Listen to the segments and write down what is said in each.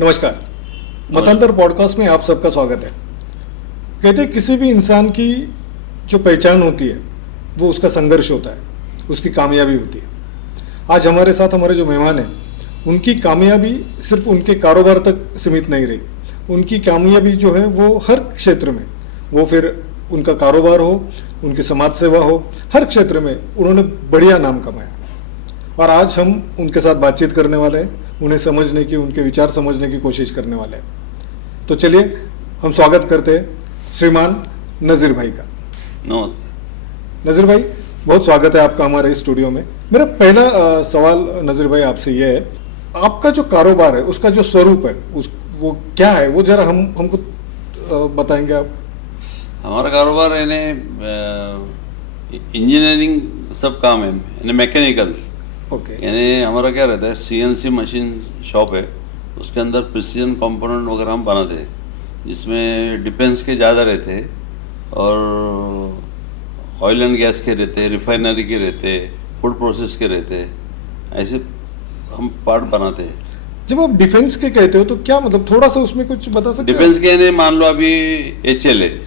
नमस्कार। मतांतर पॉडकास्ट में आप सबका स्वागत है। कहते हैं किसी भी इंसान की जो पहचान होती है वो उसका संघर्ष होता है, उसकी कामयाबी होती है। आज हमारे साथ हमारे जो मेहमान हैं, उनकी कामयाबी सिर्फ उनके कारोबार तक सीमित नहीं रही। उनकी कामयाबी जो है वो हर क्षेत्र में, वो फिर उनका कारोबार हो, उनकी समाज सेवा हो, हर क्षेत्र में उन्होंने बढ़िया नाम कमाया। और आज हम उनके साथ बातचीत करने वाले हैं, उन्हें समझने की, उनके विचार समझने की कोशिश करने वाले हैं। तो चलिए हम स्वागत करते हैं श्रीमान नज़ीर भाई का। नमस्ते नज़ीर भाई, बहुत स्वागत है आपका हमारे इस स्टूडियो में। मेरा पहला सवाल नज़ीर भाई आपसे ये है, आपका जो कारोबार है उसका जो स्वरूप है वो क्या है, वो जरा हमको बताएंगे आप? हमारा कारोबार यानी इंजीनियरिंग सब काम है, यानी मैकेनिकल। ओके। यानी हमारा क्या रहता है, सीएनसी मशीन शॉप है, उसके अंदर प्रिसीजन कंपोनेंट वगैरह हम बनाते हैं, जिसमें डिफेंस के ज़्यादा रहते हैं और ऑयल एंड गैस के रहते हैं, रिफाइनरी के रहते हैं, फूड प्रोसेस के रहते हैं, ऐसे हम पार्ट बनाते हैं। जब आप डिफेंस के कहते हो तो क्या मतलब, थोड़ा सा उसमें कुछ बता सकते हैं? डिफेंस के यानी मान लो अभी HAL है,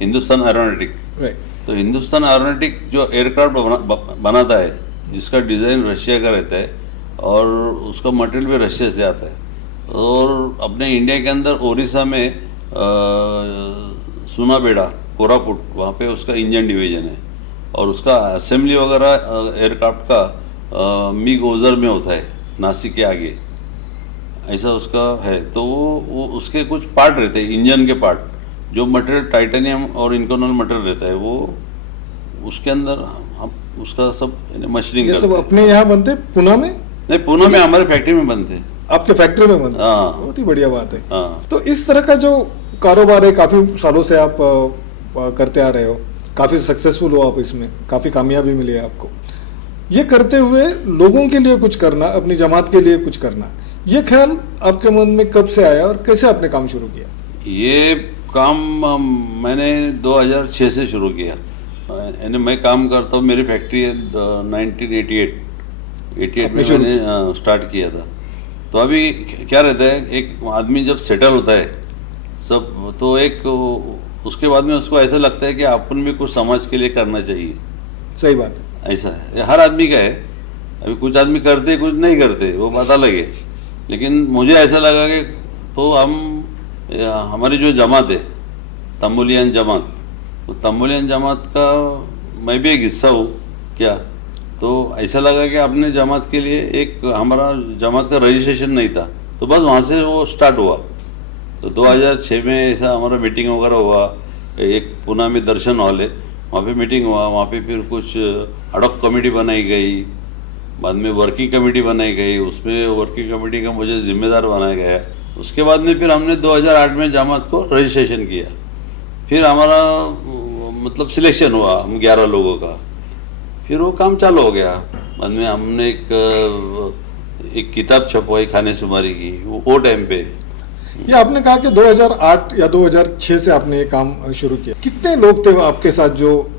हिंदुस्तान एरोनॉटिक। राइट। तो हिंदुस्तान एरोनॉटिक जो एयरक्राफ्ट बनाता है, जिसका डिज़ाइन रशिया का रहता है और उसका मटेरियल भी रशिया से आता है। और अपने इंडिया के अंदर ओडिशा में सुनाबेड़ा, कोरापुट, वहाँ पे उसका इंजन डिवीजन है और उसका असेंबली वगैरह एयरक्राफ्ट का मिग ओजर में होता है, नासिक के आगे, ऐसा उसका है। तो वो उसके कुछ पार्ट रहते हैं, इंजन के पार्ट, जो मटेरियल टाइटेनियम और इंकॉर्नल मटेरियल रहता है, वो उसके अंदर हम उसका सब मशीनिंग करते हैं। सब अपने यहाँ बनते हैं पुणे में? नहीं, पुणे में हमारे फैक्ट्री में बनते हैं। आपके फैक्ट्री में बनते हैं? हाँ। बहुत ही बढ़िया बात है। हाँ। तो इस तरह का जो कारोबार है, काफ़ी सालों से आप करते आ रहे हो, काफ़ी सक्सेसफुल हो आप इसमें, काफ़ी कामयाबी मिली है आपको। ये करते हुए लोगों के लिए कुछ करना, अपनी जमात के लिए कुछ करना, ये ख्याल आपके मन में कब से आया और कैसे आपने काम शुरू किया? ये काम मैंने 2006 से शुरू किया। यानी मैं काम करता हूँ, मेरी फैक्ट्री है 1988 में मैंने स्टार्ट किया था। तो अभी क्या रहता है, एक आदमी जब सेटल होता है सब, तो एक उसके बाद में उसको ऐसा लगता है कि अपन भी कुछ समाज के लिए करना चाहिए। सही बात है। ऐसा है, हर आदमी का है। अभी कुछ आदमी करते, कुछ नहीं करते, वो बात अलग है। लेकिन मुझे ऐसा लगा कि तो हमारी जो जमात है, तंबुलियन जमात, तो तंबुलियन जमात का मैं भी एक हिस्सा हूँ क्या। तो ऐसा लगा कि अपने जमात के लिए एक, हमारा जमात का रजिस्ट्रेशन नहीं था, तो बस वहाँ से वो स्टार्ट हुआ। तो 2006 में ऐसा हमारा मीटिंग वगैरह हुआ। एक पुणे में दर्शन हॉल है, वहाँ पे मीटिंग हुआ। वहाँ पे फिर कुछ अडॉक कमेटी बनाई गई, बाद में वर्किंग कमेटी बनाई गई, उसमें वर्किंग कमेटी का मुझे जिम्मेदार बनाया गया। उसके बाद में फिर हमने 2008 में जमात को रजिस्ट्रेशन किया। फिर हमारा मतलब सिलेक्शन हुआ, हम 11 लोगों का। फिर वो काम चालू हो गया। बाद में हमने एक किताब छपवाई खाने शुमारी की, वो टाइम पे। ये आपने कहा कि 2008 या 2006 से आपने ये काम शुरू किया। कितने लोग थे आपके साथ जो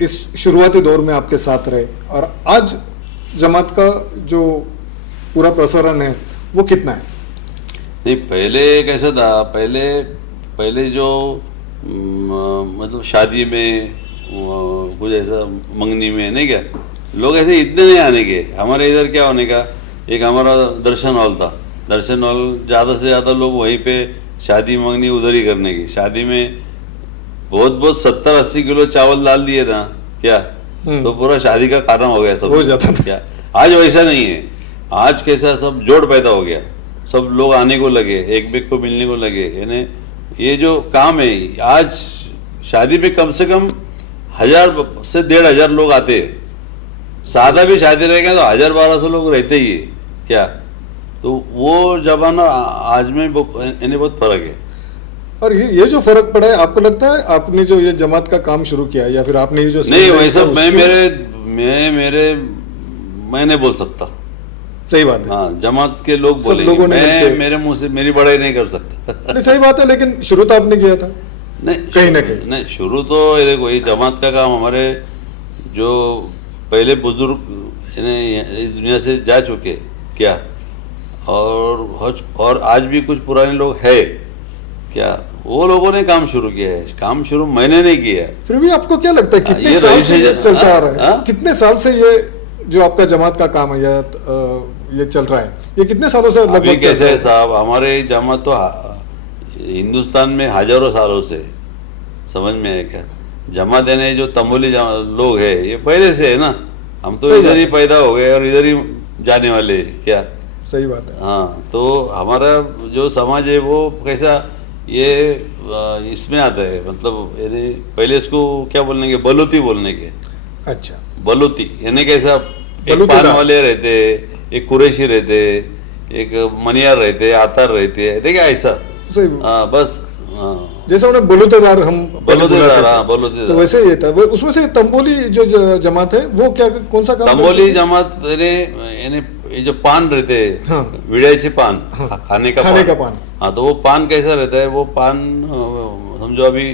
इस शुरुआती दौर में आपके साथ रहे, और आज जमात का जो पूरा प्रसारण है वो कितना है? नहीं, पहले कैसा था, पहले जो मतलब शादी में कुछ ऐसा, मंगनी में, नहीं क्या, लोग ऐसे इतने नहीं आने के। हमारे इधर क्या होने का, एक हमारा दर्शन हॉल था। दर्शन हॉल ज़्यादा से ज़्यादा लोग वहीं पे शादी मंगनी उधर ही करने की। शादी में बहुत 70-80 किलो चावल डाल दिए ना क्या, तो पूरा शादी का कारण हो गया, सब हो जाता था क्या। आज वैसा नहीं है। आज कैसा, सब जोड़ पैदा हो गया, सब लोग आने को लगे, एक बेग को मिलने को लगे। यानी ये जो काम है, आज शादी पे कम से कम 1000 से 1500 लोग आते हैं। सादा भी शादी रहेगा तो 1000-1200 लोग रहते ही है क्या। तो वो जमाना आज में यानी बहुत फर्क है। और ये जो फर्क पड़ा है, आपको लगता है आपने जो ये जमात का काम शुरू किया, या फिर आपने ये जो नहीं, वैसा मैं नहीं बोल सकता। सही बात है। हाँ, जमात के लोग बोलेंगे, मैं मेरे मुंह से मेरी बड़ाई नहीं कर सकता। नहीं, सही बात है, लेकिन शुरू तो आपने किया था। नहीं, कहीं ना कहीं नहीं, शुरू तो ये देखो, ये जमात का काम हमारे जो पहले बुजुर्ग इस दुनिया से जा चुके क्या, और आज भी कुछ पुराने लोग हैं क्या, वो लोगों ने काम शुरू किया है, काम शुरू मैंने नहीं किया है। फिर भी आपको क्या लगता है कितने ये साल से ये रजिस्ट्रेशन- चलता आ रहा है? हाँ? कितने साल से ये जो आपका जमात का काम है ये चल रहा है, ये कितने सालों से अभी लगभग चल कैसे रहा है है? साहब, हमारे जमात तो हिंदुस्तान में हजारों सालों से, समझ में है क्या। जमा देने जो तंबोली लोग हैं ये पहले से है ना, हम तो सही इधर बात ही है। पैदा हो गए और इधर ही जाने वाले हैं, क्या। सही बात है। हाँ, तो हमारा जो समाज है वो कैसा, ये इसमें आता है, मतलब यानी पहले इसको क्या बोलने के, बलूती बोलने के, अच्छा, बलूती यानी कैसा, एक बलूतीदार। पान वाले रहते, एक कुरैशी रहते, एक मनियार रहते, आतार रहते है, ठीक है ऐसा। सही। हाँ बस, हाँ जैसे उन्हें बलूतेदार हम पहले बलूतेदार, बुलाते थे। हाँ बलूतेदार। तो वैसे ये था वो, उसमें से तंबोली जो जमात है वो क्या, कौन सा काम तंबोली करती है? जमात यानी ये जो पान रहते हैं, हाँ। विड़ाई पान, खाने का खाने का पान। हाँ, तो वो पान कैसा रहता है, वो पान समझो अभी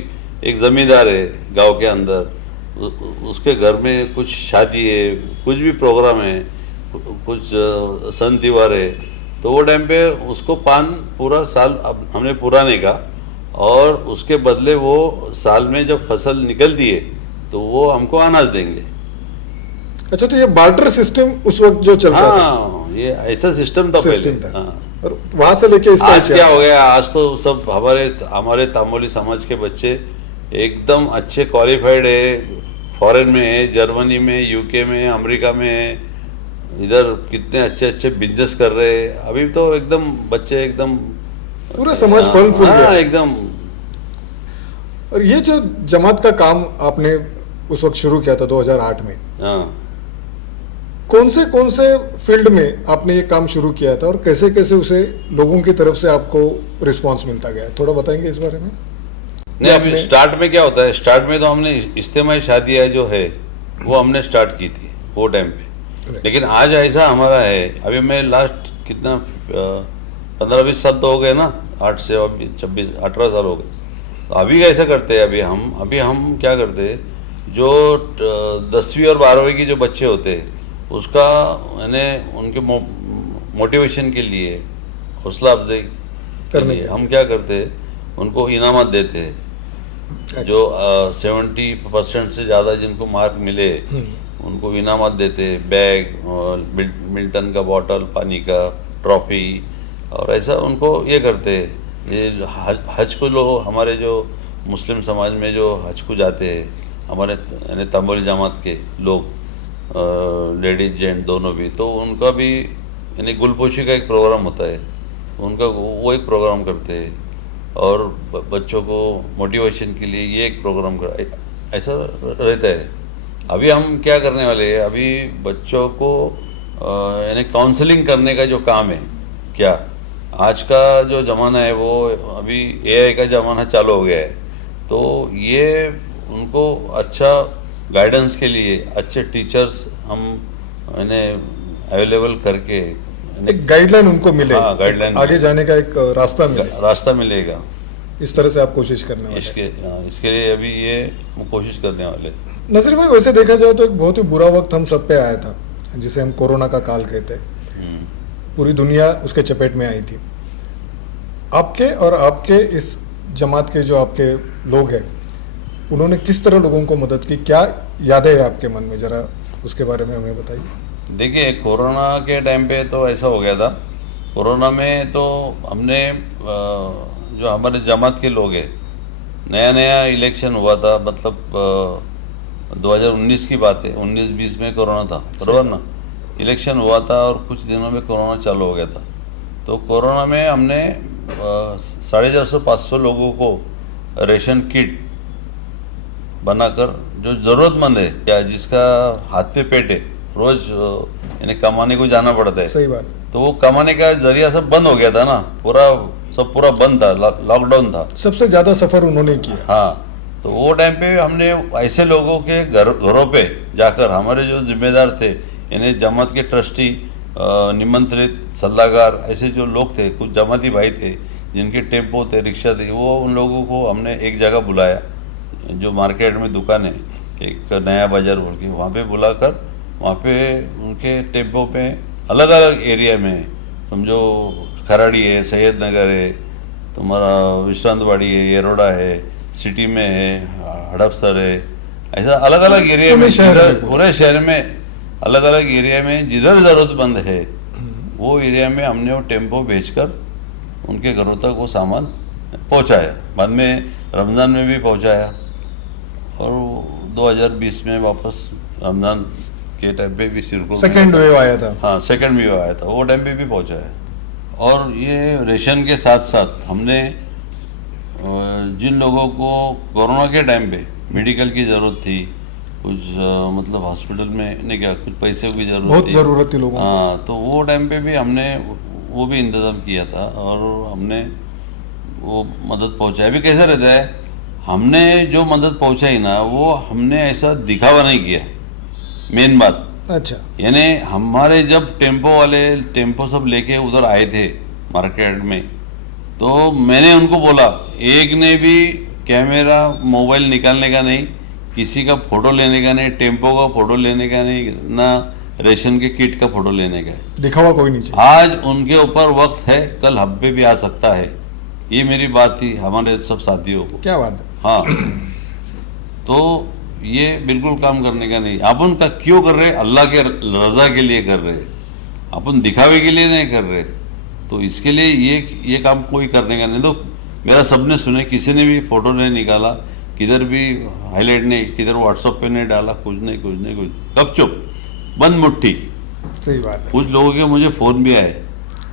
एक जमींदार है गांव के अंदर, उसके घर में कुछ शादी है, कुछ भी प्रोग्राम है, कुछ सन त्योहार है, तो वो टाइम पे उसको पान पूरा साल अब हमने पुराने का, और उसके बदले वो साल में जब फसल निकलती है तो वो हमको अनाज देंगे। अच्छा, तो ये बार्टर सिस्टम उस वक्त जो चलता था, हाँ, ये ऐसा सिस्टम था पहले। सिस्टम था। हाँ। और वहां से लेके इसका आज क्या इतिहास। हो गया, आज तो सब हमारे तामोली समाज के बच्चे एकदम अच्छे क्वालिफाइड है, फॉरेन में है, जर्मनी में, यूके में, अमेरिका में है, इधर कितने अच्छे अच्छे बिजनेस कर रहे हैं। अभी तो एकदम बच्चे एकदम पूरा समाज फल फूल हाँ, गया। एकदम। और ये जो जमात का काम आपने उस वक्त शुरू किया था 2008 में, हाँ, कौन से फील्ड में आपने ये काम शुरू किया था और कैसे कैसे उसे लोगों की तरफ से आपको रिस्पांस मिलता गया, थोड़ा बताएंगे इस बारे में? नहीं अभी आपने- स्टार्ट में क्या होता है, स्टार्ट में तो हमने इज्तिमाई शादियाँ जो है वो हमने स्टार्ट की थी वो टाइम पे, लेकिन आज ऐसा हमारा है, अभी मैं लास्ट कितना 15-20 साल तो हो गए ना, 8 से अभी 26-18 साल हो गए। तो अभी कैसा करते हैं, अभी हम क्या करते हैं, जो 10वीं और 12वीं के जो बच्चे होते हैं उसका यानी उनके मोटिवेशन के लिए, हौसला अफजाई के करने लिए के हम क्या करते हैं, उनको इनामत देते हैं। अच्छा। जो 70% से ज़्यादा जिनको मार्क मिले उनको इनामत देते, बैग और मिल्टन का बॉटल पानी का, ट्रॉफी, और ऐसा उनको ये करते। ये हज को लोग, हमारे जो मुस्लिम समाज में जो हज को जाते हैं, हमारे यानी तंबोली जमात के लोग, लेडीज जेंट दोनों भी, तो उनका भी यानी गुलपोशी का एक प्रोग्राम होता है, उनका वो एक प्रोग्राम करते हैं, और बच्चों को मोटिवेशन के लिए ये एक प्रोग्राम कर, ऐसा रहता है। अभी हम क्या करने वाले हैं, अभी बच्चों को यानी काउंसलिंग करने का जो काम है, क्या आज का जो ज़माना है वो अभी एआई का ज़माना चालू हो गया है, तो ये उनको अच्छा गाइडेंस के लिए अच्छे टीचर्स हम यानी अवेलेबल करके एक गाइडलाइन उनको मिले, हाँ, गाइडलाइन आगे जाने का एक रास्ता मिले, रास्ता मिलेगा। इस तरह से आप कोशिश करने वाले हैं। इसके लिए अभी ये हम कोशिश करने वाले हैं। नसीर भाई, वैसे देखा जाए तो एक बहुत ही बुरा वक्त हम सब पे आया था, जिसे हम कोरोना का काल कहते हैं। पूरी दुनिया उसके चपेट में आई थी। आपके और आपके इस जमात के जो आपके लोग हैं, उन्होंने किस तरह लोगों को मदद की, क्या यादें हैं आपके मन में, जरा उसके बारे में हमें बताइए। देखिए, कोरोना के टाइम पे तो ऐसा हो गया था, कोरोना में तो हमने जो हमारे जमात के लोग हैं, नया इलेक्शन हुआ था, मतलब 2019 की बात है, 19-20 में कोरोना था, बराबर ना, इलेक्शन हुआ था और कुछ दिनों में कोरोना चालू हो गया था। तो कोरोना में हमने 450-500 लोगों को रेशन किट बनाकर, जो ज़रूरतमंद है या जिसका हाथ पे पेट है, रोज़ यानी कमाने को जाना पड़ता है, सही बात है। तो वो कमाने का जरिया सब बंद हो गया था ना, पूरा बंद था, लॉकडाउन था। सबसे ज़्यादा सफ़र उन्होंने किया। हाँ, तो वो टाइम पे हमने ऐसे लोगों के घरों पे जाकर, हमारे जो जिम्मेदार थे यानी जमात के ट्रस्टी, निमंत्रित सलाहकार, ऐसे जो लोग थे, कुछ जमाती भाई थे जिनके टेम्पो थे, रिक्शा थे, वो उन लोगों को हमने एक जगह बुलाया, जो मार्केट में दुकान है एक नया बाज़ार बोल के, वहाँ पे बुलाकर, वहाँ पे उनके टेम्पो पे अलग अलग एरिया में समझो खराड़ी है, सैयद नगर है, तुम्हारा विश्रांतवाड़ी है, येरोडा है, सिटी में है, हड़पसर है, ऐसा अलग अलग एरिया में पूरे शहर में अलग अलग एरिया में जिधर ज़रूरतमंद है वो एरिया में हमने वो टेम्पो भेजकर उनके घरों तक वो सामान पहुंचाया। बाद में रमज़ान में भी पहुंचाया और 2020 में वापस रमज़ान के टाइम पे भी सिरकुल सेकेंड वेव आया था। हाँ, सेकंड वेव आया था, वो टाइम पे भी पहुंचाया। और ये रेशन के साथ साथ हमने जिन लोगों को कोरोना के टाइम पे मेडिकल की ज़रूरत थी, कुछ मतलब हॉस्पिटल में नहीं क्या कुछ पैसे की ज़रूरत बहुत ज़रूरत थी लोगों को। हाँ, तो वो टाइम पे भी हमने वो भी इंतज़ाम किया था और हमने वो मदद पहुंचाई। अभी कैसा रहता है, हमने जो मदद पहुंचाई ना वो हमने ऐसा दिखावा नहीं किया, मेन बात। अच्छा, यानी हमारे जब टेम्पो सब लेके उधर आए थे मार्केट में, तो मैंने उनको बोला एक ने भी कैमरा मोबाइल निकालने का नहीं, किसी का फ़ोटो लेने का नहीं, टेम्पो का फ़ोटो लेने का नहीं, ना रेशन के किट का फ़ोटो लेने का है। दिखावा कोई नहीं चाहिए। आज उनके ऊपर वक्त है, कल हम पे भी आ सकता है, ये मेरी बात थी हमारे सब साथियों को। क्या बात है। हाँ, तो ये बिल्कुल काम करने का नहीं। अपन का क्यों कर रहे, अल्लाह के रज़ा के लिए कर रहे, अपन दिखावे के लिए नहीं कर रहे। तो इसके लिए ये काम कोई करने का नहीं। तो मेरा सबने सुने, किसी ने भी फ़ोटो नहीं निकाला, किधर भी हाईलाइट नहीं, किधर व्हाट्सएप पे नहीं डाला, कुछ नहीं, गपचुप, बंद मुट्ठी। सही बात है। कुछ लोगों के मुझे फ़ोन भी आए,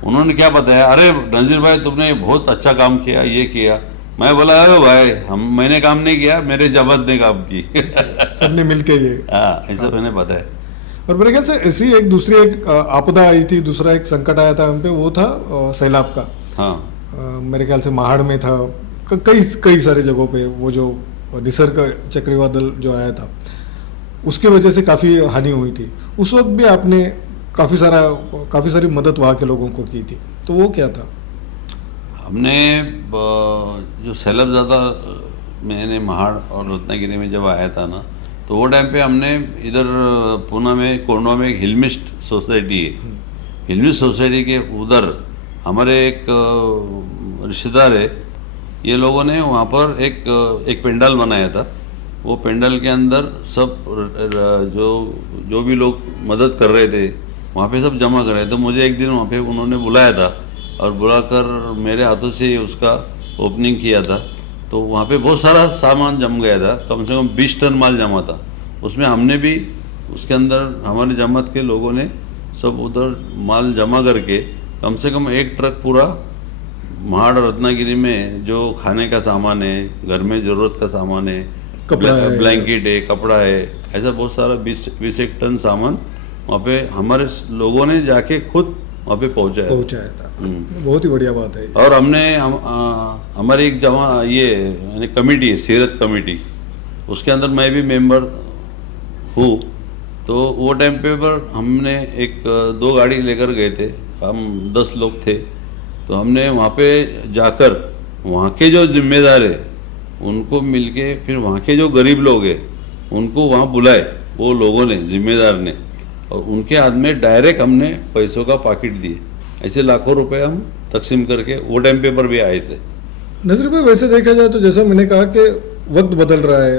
उन्होंने क्या बताया, अरे नज़ीर भाई तुमने बहुत अच्छा काम किया, ये किया। मैं बोला अरे भाई मैंने काम नहीं किया, मेरे जमात ने काम की। सबने मिलके ये। हाँ, ऐसा मैंने बताया। और मेरे ख्याल से ऐसी एक दूसरी एक आपदा आई थी, दूसरा एक संकट आया था हम पे, वो था सैलाब का। हाँ, मेरे ख्याल से महाड़ में था, कई सारे जगहों पे वो जो निसर्ग चक्रवादल जो आया था उसके वजह से काफ़ी हानि हुई थी। उस वक्त भी आपने काफ़ी सारी मदद वहाँ के लोगों को की थी, तो वो क्या था? हमने जो सैलाब ज़्यादा मैंने महाड़ और रत्नागिरी में जब आया था ना, तो वो टाइम पे हमने इधर पूना में कोंडवा में एक हिलमिस्ट सोसाइटी है, हिलमिस्ट सोसाइटी के उधर हमारे एक रिश्तेदार है, ये लोगों ने वहाँ पर एक पेंडाल बनाया था। वो पेंडाल के अंदर सब जो भी लोग मदद कर रहे थे वहाँ पे सब जमा कर रहे थे। तो मुझे एक दिन वहाँ पे उन्होंने बुलाया था और बुलाकर मेरे हाथों से उसका ओपनिंग किया था। तो वहाँ पे बहुत सारा सामान जम गया था, कम से कम 20 टन माल जमा था। उसमें हमने भी उसके अंदर हमारे जमात के लोगों ने सब उधर माल जमा करके कम से कम एक ट्रक पूरा महाड़ रत्नागिरी में जो खाने का सामान है, घर में ज़रूरत का सामान है, ब्लैंकेट है, कपड़ा है, ऐसा बहुत सारा 20 टन सामान वहाँ पे हमारे लोगों ने जाके खुद वहाँ पे पहुँचाया था। बहुत ही बढ़िया बात है। और हमने हमारी एक यानी कमेटी है, सीरत कमेटी, उसके अंदर मैं भी मेंबर हूँ। तो वो टाइम पे पर हमने 2 गाड़ी लेकर गए थे, हम 10 लोग थे। तो हमने वहाँ पे जाकर वहाँ के जो जिम्मेदार है उनको मिलके, फिर वहाँ के जो गरीब लोग हैं उनको वहाँ बुलाए, वो लोगों ने, जिम्मेदार ने, और उनके हाथ में डायरेक्ट हमने पैसों का पाकिट दिए। ऐसे लाखों रुपए हम तकसीम करके वो टाइम पे पर भी आए थे। नज़र भाई, वैसे देखा जाए तो जैसा मैंने कहा कि वक्त बदल रहा है,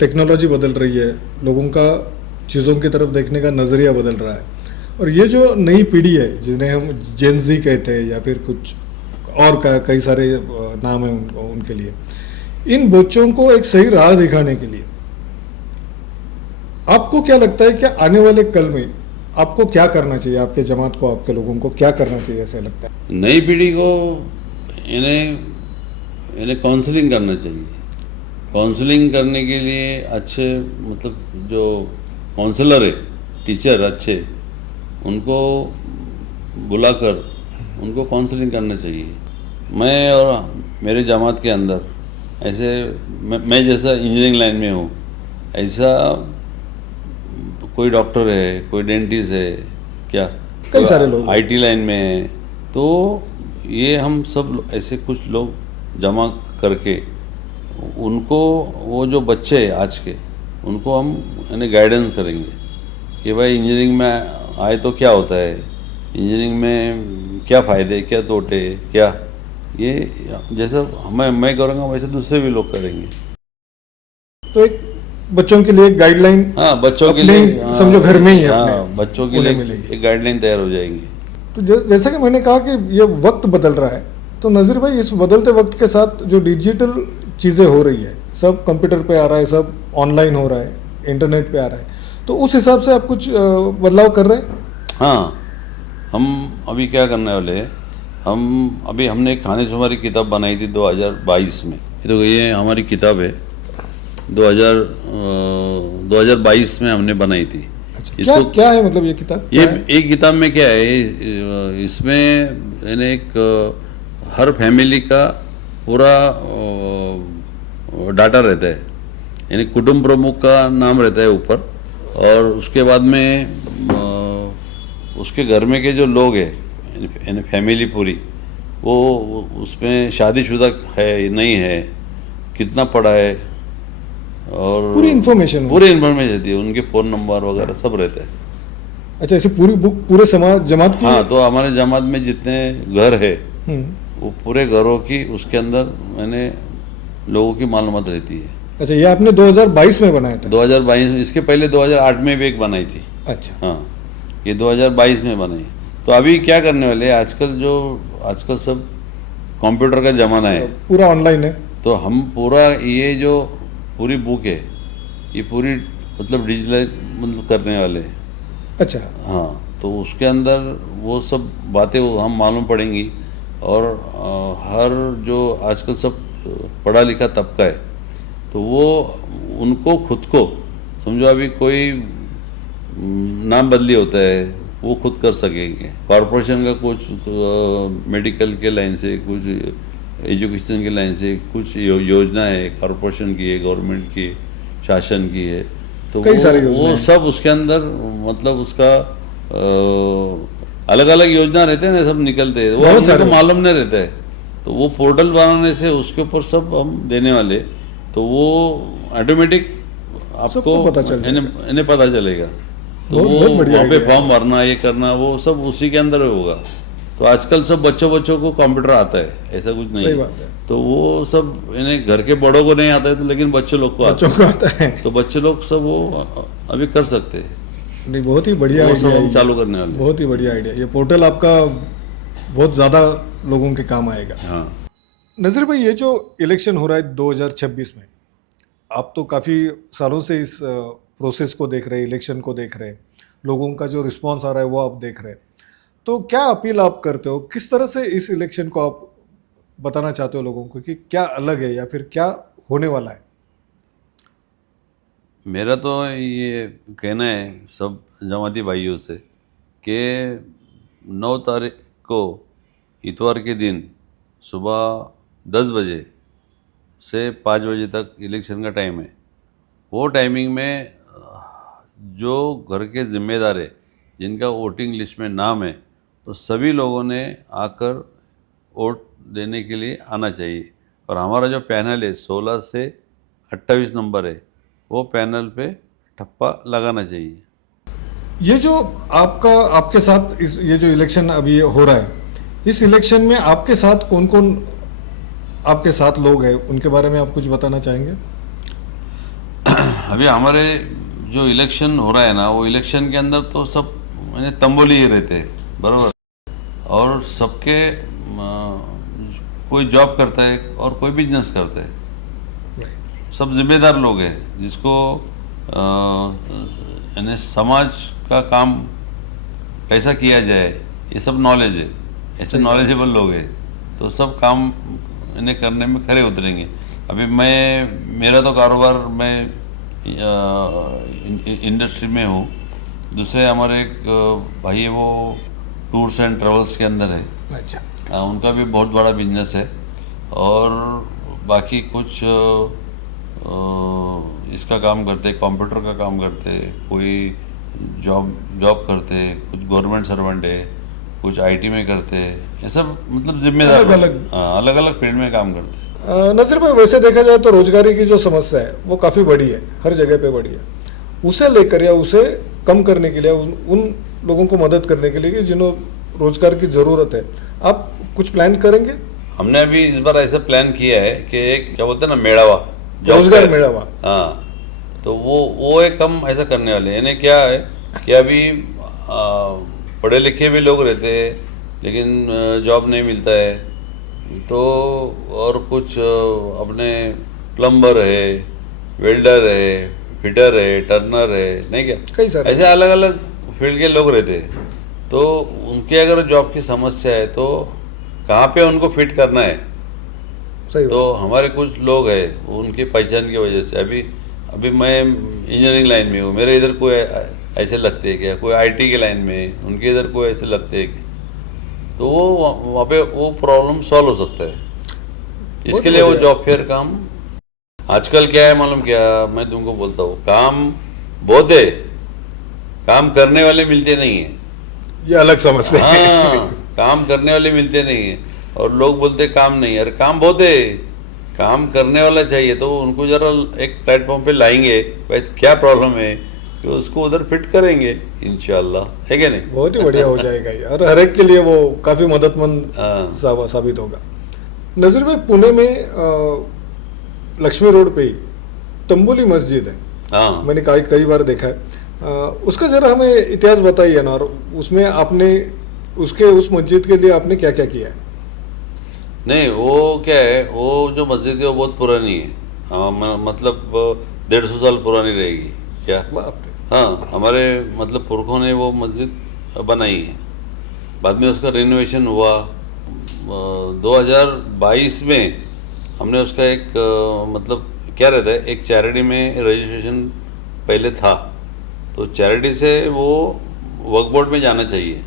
टेक्नोलॉजी बदल रही है, लोगों का चीज़ों की तरफ देखने का नज़रिया बदल रहा है, और ये जो नई पीढ़ी है जिन्हें हम जेन ज़ी कहते हैं या फिर कुछ और कई सारे नाम हैं उनके लिए, इन बच्चों को एक सही राह दिखाने के लिए आपको क्या लगता है कि आने वाले कल में आपको क्या करना चाहिए? आपके जमात को, आपके लोगों को क्या करना चाहिए ऐसा लगता है? नई पीढ़ी को इन्हें काउंसलिंग करना चाहिए। काउंसलिंग करने के लिए अच्छे मतलब जो काउंसलर है, टीचर अच्छे, उनको बुलाकर उनको काउंसलिंग करना चाहिए। मैं और मेरे जमात के अंदर ऐसे मैं जैसा इंजीनियरिंग लाइन में हूँ, ऐसा कोई डॉक्टर है, कोई डेंटिस्ट है, क्या कई सारे लोग आईटी लाइन में है। तो ये हम सब ऐसे कुछ लोग जमा करके उनको, वो जो बच्चे हैं आज के, उनको हम गाइडेंस करेंगे कि भाई इंजीनियरिंग में आए तो क्या होता है, इंजीनियरिंग में क्या फ़ायदे, क्या तोटे, क्या ये जैसा मैं करूँगा वैसे दूसरे भी लोग करेंगे। तो एक बच्चों के लिए एक गाइडलाइन, हाँ, बच्चों के अपने लिए, हाँ, समझो घर में ही हाँ, अपने बच्चों के उन्हें लिए मिलेगी। एक गाइडलाइन तैयार हो जाएंगी। तो जैसा कि मैंने कहा कि ये वक्त बदल रहा है, तो नज़ीर भाई इस बदलते वक्त के साथ जो डिजिटल चीज़ें हो रही है, सब कंप्यूटर पे आ रहा है, सब ऑनलाइन हो रहा है, इंटरनेट पे आ रहा है, तो उस हिसाब से आप कुछ बदलाव कर रहे हैं? हाँ, हम अभी क्या करने वाले हैं, हमने एक खानेशुमारी किताब बनाई थी 2022 में। ये हमारी किताब है, 2022 में हमने बनाई थी। क्या क्या है मतलब ये किताब? ये एक किताब में क्या है, इसमें यानी एक हर फैमिली का पूरा डाटा रहता है, यानी कुटुंब प्रमुख का नाम रहता है ऊपर, और उसके बाद में उसके घर में के जो लोग हैं, यानी फैमिली पूरी, वो उसमें शादीशुदा है नहीं है, कितना पढ़ा है, और पूरी इन्फॉर्मेशन रहती है, उनके फ़ोन नंबर वगैरह सब रहता है। अच्छा, ऐसे पूरी बुक पूरे समाज जमात की? हाँ, तो हमारे जमात में जितने घर है वो पूरे घरों की उसके अंदर मैंने लोगों की मालूमात रहती है। अच्छा, ये आपने 2022 में बनाया था? 2022 में, इसके पहले 2008 में भी एक बनाई थी। अच्छा। हाँ, ये 2022 में बनाई। तो अभी क्या करने वाले, आजकल सब कंप्यूटर का ज़माना है, पूरा ऑनलाइन है, तो हम पूरा ये जो पूरी बुक है ये पूरी मतलब डिजिटलाइज मतलब करने वाले हैं। अच्छा। हाँ, तो उसके अंदर वो सब बातें हम मालूम पड़ेंगी, और हर जो आजकल सब पढ़ा लिखा तबका है, तो वो उनको खुद को समझो, अभी कोई नाम बदली होता है वो खुद कर सकेंगे। कॉरपोरेशन का कुछ मेडिकल के लाइन से, कुछ एजुकेशन के लाइन से कुछ योजना है, कॉरपोरेशन की है, गवर्नमेंट की, शासन की है, तो कई सारी वो सब उसके अंदर मतलब उसका अलग अलग योजना रहते हैं ना, सब निकलते हैं, वो हमको मालूम नहीं रहता है। तो वो पोर्टल बनाने से उसके ऊपर सब हम देने वाले, तो वो ऑटोमेटिक आपको इन्हें पता चलेगा। तो वो वहाँ पे फॉर्म भरना, ये करना, वो सब उसी के अंदर होगा। तो आजकल सब बच्चों को कंप्यूटर आता है, ऐसा कुछ नहीं। सही बात है। तो वो सब इन्हें घर के बड़ों को नहीं आता है, तो लेकिन बच्चे लोग को आता है। तो बच्चे लोग सब वो अभी कर सकते हैं। नहीं, बहुत ही बढ़िया आइडिया है, चालू करने वाले। बहुत ही बढ़िया आइडिया। ये पोर्टल आपका बहुत ज़्यादा लोगों के काम आएगा। हाँ नज़ीर भाई, ये जो इलेक्शन हो रहा है 2026 में, आप तो काफ़ी सालों से इस प्रोसेस को देख रहे हैं, इलेक्शन को देख रहे हैं, लोगों का जो रिस्पांस आ रहा है वो आप देख रहे हैं, तो क्या अपील आप करते हो, किस तरह से इस इलेक्शन को आप बताना चाहते हो लोगों को कि क्या अलग है या फिर क्या होने वाला है? मेरा तो ये कहना है सब जमाती भाइयों से कि 9 तारीख को इतवार के दिन सुबह 10 बजे से 5 बजे तक इलेक्शन का टाइम है। वो टाइमिंग में जो घर के ज़िम्मेदार है, जिनका वोटिंग लिस्ट में नाम है, तो सभी लोगों ने आकर वोट देने के लिए आना चाहिए। और हमारा जो पैनल है 16 से 28 नंबर है, वो पैनल पे ठप्पा लगाना चाहिए। ये जो आपके साथ ये जो इलेक्शन अभी हो रहा है, इस इलेक्शन में आपके साथ कौन कौन आपके साथ लोग हैं, उनके बारे में आप कुछ बताना चाहेंगे? अभी हमारे जो इलेक्शन हो रहा है ना, वो इलेक्शन के अंदर तो सब मैंने तंबोली ही रहते हैं, बराबर, और सबके कोई जॉब करता है और कोई बिजनेस करता है, सब जिम्मेदार लोग हैं, जिसको यानी समाज का काम कैसा किया जाए ये सब नॉलेज है, ऐसे नॉलेजेबल लोग हैं, तो सब काम इन्हें करने में खरे उतरेंगे। अभी मेरा तो कारोबार, मैं इंडस्ट्री में हूँ, दूसरे हमारे एक भाई है वो टूर्स एंड ट्रेवल्स के अंदर है। अच्छा। उनका भी बहुत बड़ा बिजनेस है, और बाकी कुछ इसका काम करते हैं, कंप्यूटर का काम करते हैं, कोई जॉब करते हैं, कुछ गवर्नमेंट सर्वेंट है, कुछ आईटी में करते हैं, ये सब मतलब जिम्मेदार अलग अलग फील्ड में काम करते हैं। नज़ीर भाई, वैसे देखा जाए तो रोजगारी की जो समस्या है वो काफ़ी बड़ी है, हर जगह पे बड़ी है। उसे लेकर या उसे कम करने के लिए, उन लोगों को मदद करने के लिए कि रोजगार की ज़रूरत है, आप कुछ प्लान करेंगे? हमने अभी इस बार ऐसा प्लान किया है कि एक क्या बोलते हैं ना, मेड़ावा, रोजगार मेड़ावा। हाँ, तो वो एक हम ऐसा करने वाले हैं। यानी क्या है कि अभी पढ़े लिखे भी लोग रहते हैं लेकिन जॉब नहीं मिलता है, तो और कुछ अपने प्लम्बर है, वेल्डर है, फिटर है, टर्नर है, नहीं क्या, कई सारे ऐसे अलग अलग फील्ड के लोग रहते हैं। तो उनके अगर जॉब की समस्या है तो कहाँ पे उनको फिट करना है, सही तो बात। हमारे कुछ लोग हैं उनकी पहचान की वजह से अभी अभी मैं इंजीनियरिंग लाइन में हूँ, मेरे इधर कोई ऐसे लगते हैं क्या, कोई आईटी के लाइन में है, उनके इधर कोई ऐसे लगते हैं क्या, तो वो वहाँ पे वो प्रॉब्लम सॉल्व हो सकता है। इसके लिए वो बढ़िया। जॉब फेयर काम आजकल क्या है मालूम क्या, मैं तुमको बोलता हूँ, काम बहुत है, काम करने वाले मिलते नहीं है। ये अलग समस्या है। हाँ, काम करने वाले मिलते नहीं है और लोग बोलते काम नहीं है। अरे काम बहुत है, काम करने वाला चाहिए, तो उनको जरा एक प्लेटफॉर्म पे लाएंगे, भाई क्या प्रॉब्लम है, तो उसको उधर फिट करेंगे इंशाल्लाह, है क्या नहीं। बहुत ही बढ़िया हो जाएगा ये, और हर एक के लिए वो काफी मददमंद हाँ। साबित होगा। नजीर भाई, पुणे में लक्ष्मी रोड पे ही तंबोली मस्जिद है, हाँ, मैंने कई बार देखा है। उसका जरा हमें इतिहास बताइए ना, और उसमें आपने उस मस्जिद के लिए आपने क्या क्या किया है? नहीं वो क्या है, वो जो मस्जिद है वो बहुत पुरानी है। हाँ, मतलब 150 साल पुरानी रहेगी क्या। बाप रे। हाँ, हमारे मतलब पुरखों ने वो मस्जिद बनाई है, बाद में उसका रिनोवेशन हुआ। 2022 में हमने उसका एक मतलब क्या रहता है, एक चैरिटी में रजिस्ट्रेशन पहले था, तो चैरिटी से वो वर्क बोर्ड में जाना चाहिए,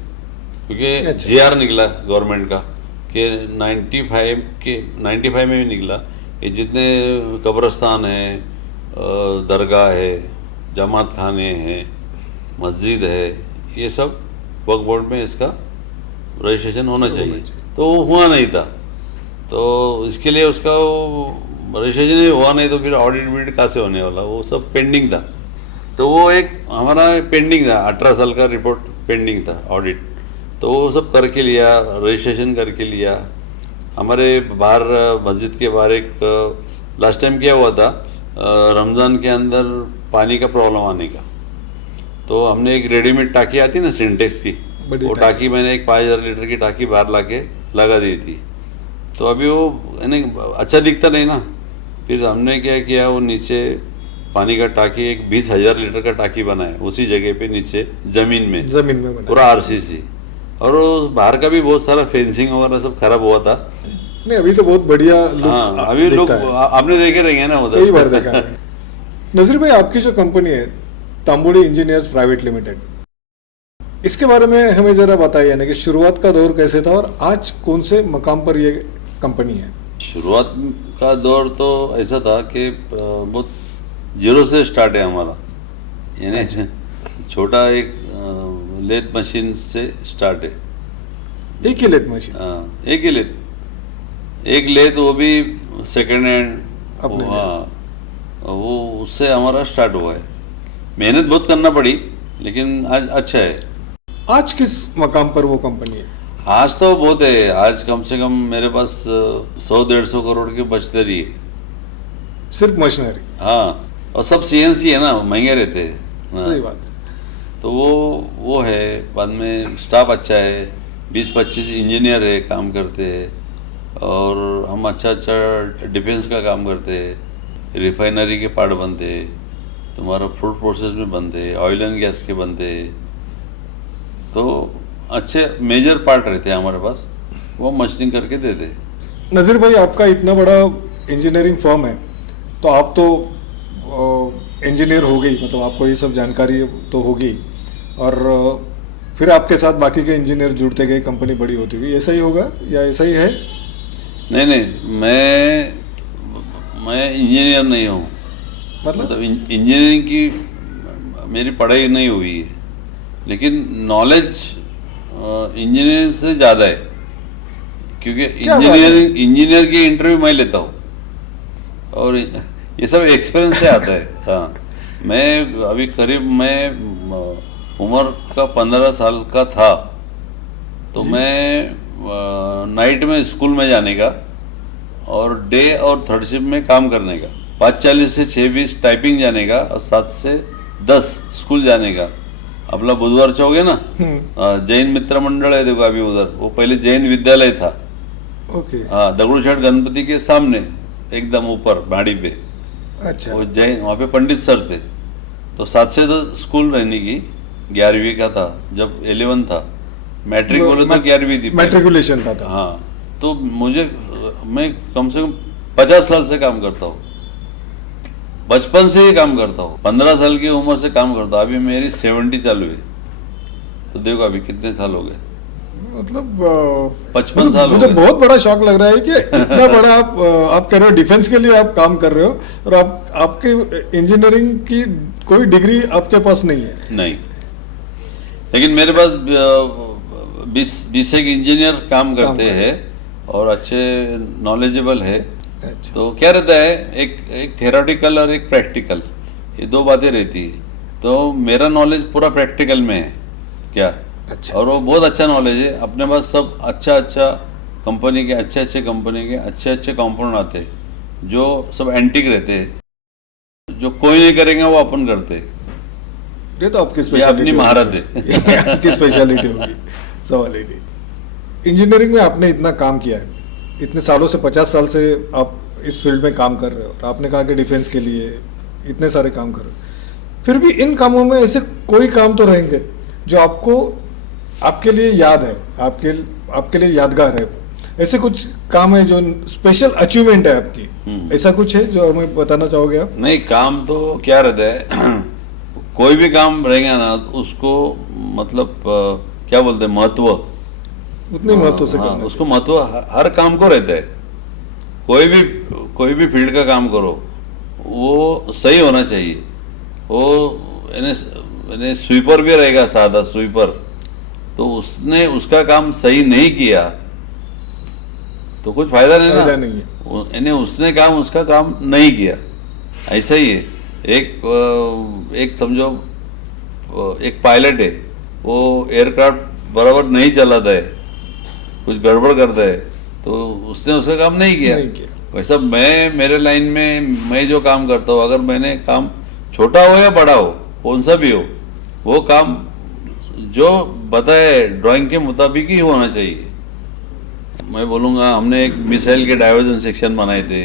क्योंकि अच्छा। जीआर निकला गवर्नमेंट का कि 95 में भी निकला कि जितने कब्रस्तान हैं, दरगाह है, जमात खाने हैं, मस्जिद है, ये सब वर्क बोर्ड में इसका रजिस्ट्रेशन होना चाहिए। तो वो हुआ नहीं था, तो इसके लिए उसका रजिस्ट्रेशन ही हुआ नहीं, तो फिर ऑडिट विडिट कहाँ से होने वाला, वो सब पेंडिंग था। तो वो एक हमारा पेंडिंग था, 18 साल का रिपोर्ट पेंडिंग था ऑडिट, तो वो सब करके लिया, रजिस्ट्रेशन करके लिया। हमारे बाहर मस्जिद के बाहर एक लास्ट टाइम क्या हुआ था, रमज़ान के अंदर पानी का प्रॉब्लम आने का, तो हमने एक रेडीमेड टाकी आती है ना सिंटेक्स की, बड़ी वो टाकी मैंने एक 5000 लीटर की टाकी बाहर ला के लगा दी थी। तो अभी वो यानी अच्छा दिखता नहीं ना, फिर हमने क्या किया, वो नीचे पानी का टाकी एक 20,000 लीटर का टाकी बनाया उसी जगह पे नीचे ज़मीन में बना। पूरा आरसीसी, और वो बाहर का भी बहुत सारा फेंसिंग वगैरह सब खराब हुआ था। नहीं, अभी तो बहुत बढ़िया हाँ, अभी लोग आपने देखे रहेंगे ना उधर, कई बार देखा है। नजीर भाई, आपकी जो कंपनी है तांबोली इंजीनियर्स प्राइवेट लिमिटेड, इसके बारे में हमें जरा बताइए ना कि शुरुआत का दौर कैसे था और आज कौन से मकाम पर ये कंपनी है? शुरुआत का दौर तो ऐसा था कि बहुत जीरो से स्टार्ट है हमारा, यानी छोटा एक लेथ मशीन से स्टार्ट है। एक ही लेथ मशीन? हाँ, एक ही लेथ, एक लेथ, वो भी सेकेंड हैंड। अपने हाँ, वो उससे हमारा स्टार्ट हुआ है। मेहनत बहुत करना पड़ी, लेकिन आज अच्छा है। आज किस मकाम पर वो कंपनी है? आज तो बहुत है, आज कम से कम मेरे पास 100-150 करोड़ की बचत रही है, सिर्फ मशीनरी? हाँ, और सब सीएनसी है ना, महंगे रहते हैं। हाँ, सही बात है। तो वो है। बाद में स्टाफ अच्छा है, 20-25 इंजीनियर है, काम करते हैं, और हम अच्छा डिफेंस का काम करते हैं, रिफाइनरी के पार्ट बनते हैं, तुम्हारा फूड प्रोसेस में बनते हैं, ऑयल एंड गैस के बनते हैं, तो अच्छे मेजर पार्ट रहते हैं हमारे पास, वो मशीनिंग करके देते हैं। नज़ीर भाई, आपका इतना बड़ा इंजीनियरिंग फर्म है, तो आप तो इंजीनियर हो गई, मतलब आपको ये सब जानकारी तो होगी, और फिर आपके साथ बाकी के इंजीनियर जुड़ते गए, कंपनी बड़ी होती गई, ऐसा ही होगा या ऐसा ही है? नहीं, मैं इंजीनियर नहीं हूँ, मतलब इंजीनियरिंग की मेरी पढ़ाई नहीं हुई है, लेकिन नॉलेज इंजीनियरिंग से ज़्यादा है, क्योंकि इंजीनियर की इंटरव्यू मैं लेता हूँ, और ये सब एक्सपीरियंस से आता है। हाँ, मैं अभी करीब मैं उम्र का 15 साल का था, तो मैं नाइट में स्कूल में जाने का और डे और थर्ड शिफ्ट में काम करने का, 5:40 से 6:20 टाइपिंग जाने का और 7 से 10 स्कूल जाने का। अपना बुधवार चौक है ना, जैन मित्र मंडल है, देखो अभी उधर, वो पहले जैन विद्यालय था। ओके। हाँ, दगड़ूशेठ गणपति के सामने एकदम ऊपर भाड़ी पे, अच्छा। वो जैन, वहाँ पे पंडित सर थे। तो 7 से 10 स्कूल रहने की, 11वीं का था जब 11 था, मैट्रिक बोले तो 11वीं थी, मैट्रिकुलेशन था। हाँ। तो मैं कम से कम 50 साल से काम करता हूँ, बचपन से ही काम करता हूँ, 15 साल की उम्र से काम करता हूँ। अभी मेरी 70 चालू है, तो देखो अभी कितने साल हो गए, मतलब 55 साल हो मुझे गए। बहुत बड़ा शौक लग रहा है कि इतना बड़ा आप कह रहे हो, डिफेंस के लिए आप काम कर रहे हो और आपके इंजीनियरिंग की कोई डिग्री आपके पास नहीं है। नहीं, लेकिन मेरे पास 20 एक इंजीनियर काम करते हैं और अच्छे नॉलेजेबल है। अच्छा। तो क्या रहता है, एक थेरोटिकल और एक प्रैक्टिकल, ये दो बातें रहती है। तो मेरा नॉलेज पूरा प्रैक्टिकल में है क्या, अच्छा। और वो बहुत अच्छा नॉलेज है। अपने पास सब अच्छा कंपनी के अच्छे कंपोनेंट आते हैं, जो सब एंटीक रहते हैं, जो कोई नहीं करेंगे वो अपन करते हैं। ये तो आपकी ये स्पेशलिटी अपनी महारत है। ये आपकी स्पेशलिटी होगी, सवाल ही नहीं। इंजीनियरिंग में आपने इतना काम किया है, इतने सालों से, 50 साल से आप इस फील्ड में काम कर रहे हो, और आपने कहा कि डिफेंस के लिए इतने सारे काम कर रहे हो, फिर भी इन कामों में ऐसे कोई काम तो रहेंगे जो आपके लिए याद है, आपके लिए यादगार है। ऐसे कुछ काम है जो स्पेशल अचीवमेंट है आपकी, ऐसा कुछ है जो हमें बताना चाहोगे आप? नहीं, काम तो क्या रहता है कोई भी काम रहेगा ना, उसको मतलब क्या बोलते हैं, महत्व, उतने महत्व से हाँ, करना उसको महत्व हर काम को रहता है। कोई भी फील्ड का काम करो, वो सही होना चाहिए। वो यानी स्वीपर भी रहेगा, सादा स्वीपर, तो उसने उसका काम सही नहीं किया तो कुछ फायदा नहीं फायदा ना, नहीं है। यानी उसने उसका काम नहीं किया। ऐसा ही है, एक समझो, एक पायलट है, वो एयरक्राफ्ट बराबर नहीं चलाता है, कुछ गड़बड़ करता है, तो उसने उसका काम नहीं किया। वैसा मेरे लाइन में मैं जो काम करता हूँ, अगर मैंने काम छोटा हो या बड़ा हो, कौन सा भी हो, वो काम जो बताए ड्राइंग के मुताबिक ही होना चाहिए। मैं बोलूँगा, हमने एक मिसाइल के डाइवर्जन सेक्शन बनाए थे,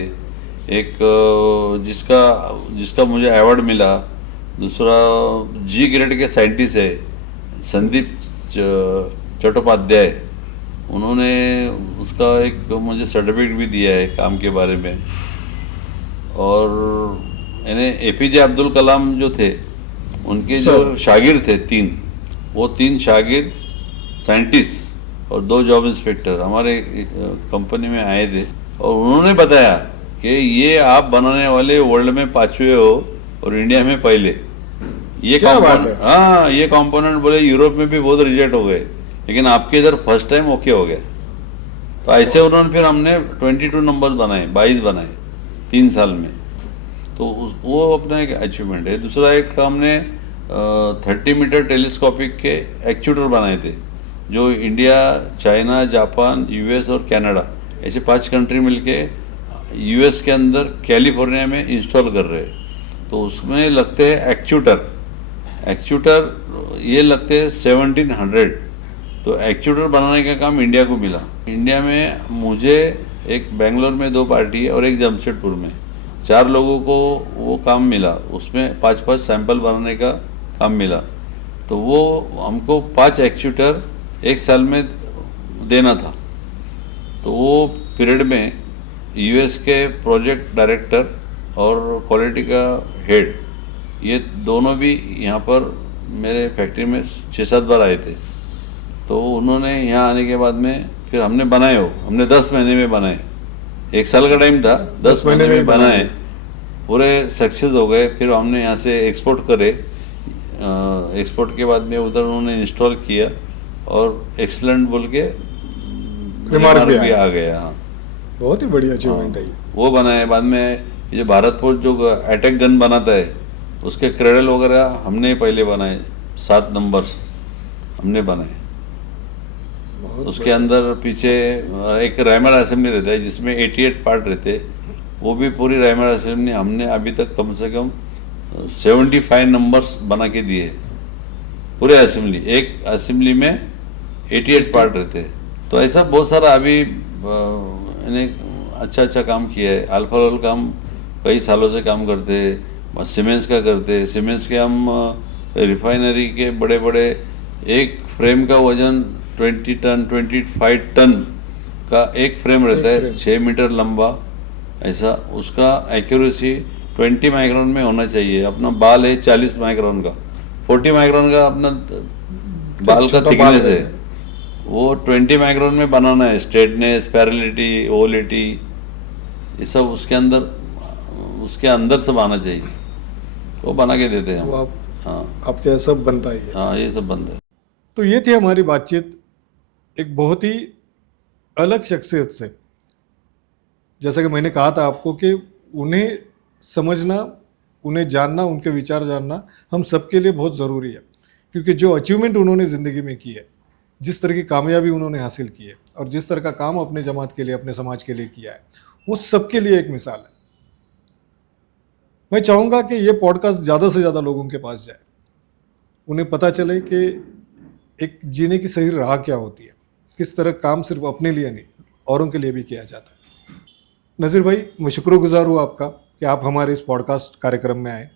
एक जिसका मुझे अवार्ड मिला। दूसरा जी ग्रेड के साइंटिस्ट है संदीप चट्टोपाध्याय, उन्होंने उसका एक मुझे सर्टिफिकेट भी दिया है काम के बारे में। और यानी एपीजे अब्दुल कलाम जो थे, उनके जो शागिर्द थे 3 शागिर्द साइंटिस्ट और 2 जॉब इंस्पेक्टर हमारे कंपनी में आए थे, और उन्होंने बताया कि ये आप बनाने वाले वर्ल्ड में 5वें हो और इंडिया में पहले। ये कंपोनेंट, हाँ, ये कंपोनेंट बोले यूरोप में भी बहुत रिजेक्ट हो गए, लेकिन आपके इधर फर्स्ट टाइम ओके हो गया। तो ऐसे उन्होंने, फिर हमने 22 नंबर बनाए, 22 बनाए 3 साल में। तो वो अपना एक अचीवमेंट है। दूसरा एक हमने 30 मीटर टेलीस्कोपिक के एक्चुएटर बनाए थे, जो इंडिया, चाइना, जापान, यूएस और कनाडा, ऐसे 5 कंट्री मिलके यूएस के अंदर कैलिफोर्निया में इंस्टॉल कर रहे हैं। तो उसमें लगते हैं एक्चुएटर ये लगते हैं 1700। तो एक्चुएटर बनाने का काम इंडिया को मिला। इंडिया में मुझे, एक बेंगलोर में 2 पार्टी है और एक जमशेदपुर में, 4 लोगों को वो काम मिला। उसमें 5-5 सैंपल बनाने का काम मिला। तो वो हमको 5 एक्चुएटर 1 साल में देना था। तो वो पीरियड में यूएस के प्रोजेक्ट डायरेक्टर और क्वालिटी का हेड, ये दोनों भी यहाँ पर मेरे फैक्ट्री में 6-7 बार आए थे। तो उन्होंने यहाँ आने के बाद में फिर हमने बनाए, हमने 10 महीने में बनाए। 1 साल का टाइम था, 10 महीने में बनाए, पूरे सक्सेस हो गए। फिर हमने यहाँ से एक्सपोर्ट करे। एक्सपोर्ट के बाद में उधर उन्होंने इंस्टॉल किया और एक्सीलेंट बोल के रिमार्क भी आ गया। हाँ, बहुत ही बढ़िया अचीवमेंट है ये। वो बनाए। बाद में ये भारत फोर्स जो अटैक गन बनाता है, उसके क्रेडल वगैरह हमने पहले बनाए, 7 नंबर्स हमने बनाए। उसके अंदर पीछे एक राइमर असेंबली रहता है जिसमें 88 पार्ट रहते हैं, वो भी पूरी राइमर असेंबली हमने अभी तक कम से कम 75 नंबर्स बना के दिए पूरे असेंबली। एक असेंबली में 88 पार्ट रहते हैं। तो ऐसा बहुत सारा अभी इन्हें अच्छा काम किया है। अल्फा रोल का हम कई सालों से काम करते हैं, सीमेंस का करते हैं। सीमेंस के हम रिफाइनरी के बड़े बड़े एक फ्रेम का वजन 20 टन 25 टन का एक फ्रेम रहता है, 6 मीटर लंबा ऐसा। उसका एक्यूरेसी 20 माइक्रोन में होना चाहिए। अपना बाल है 40 माइक्रोन का, 40 माइक्रोन का अपना बाल का थिकनेस है, वो 20 माइक्रोन में बनाना है। स्ट्रेटनेस, पैरेलिटी, ओवलिटी, ये सब उसके अंदर सब आना चाहिए, वो बना के देते हैं वो हम। आप हाँ आपके सब बनता ही है। हाँ, ये सब बनता है। तो ये थी हमारी बातचीत एक बहुत ही अलग शख्सियत से। जैसा कि मैंने कहा था आपको कि उन्हें समझना, उन्हें जानना, उनके विचार जानना हम सबके लिए बहुत ज़रूरी है, क्योंकि जो अचीवमेंट उन्होंने ज़िंदगी में की है, जिस तरह की कामयाबी उन्होंने हासिल की है और जिस तरह का काम अपने जमात के लिए, अपने समाज के लिए किया है, वो सबके लिए एक मिसाल है। मैं चाहूँगा कि ये पॉडकास्ट ज़्यादा से ज़्यादा लोगों के पास जाए, उन्हें पता चले कि एक जीने की सही राह क्या होती है, किस तरह काम सिर्फ अपने लिए नहीं औरों के लिए भी किया जाता है। नज़ीर भाई, मैं शुक्रगुजार हूँ आपका कि आप हमारे इस पॉडकास्ट कार्यक्रम में आए।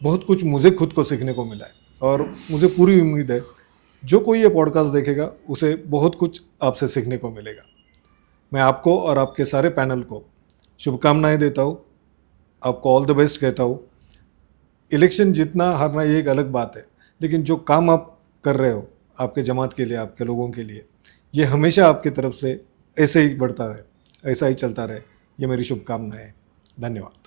बहुत कुछ मुझे खुद को सीखने को मिला है और मुझे पूरी उम्मीद है जो कोई ये पॉडकास्ट देखेगा उसे बहुत कुछ आपसे सीखने को मिलेगा। मैं आपको और आपके सारे पैनल को शुभकामनाएं देता हूँ, आपको ऑल द बेस्ट कहता हूँ। इलेक्शन जीतना हारना ये एक अलग बात है, लेकिन जो काम आप कर रहे हो आपके जमात के लिए, आपके लोगों के लिए, ये हमेशा आपकी तरफ से ऐसे ही बढ़ता रहे, ऐसा ही चलता रहे, ये मेरी शुभकामनाएं है। धन्यवाद।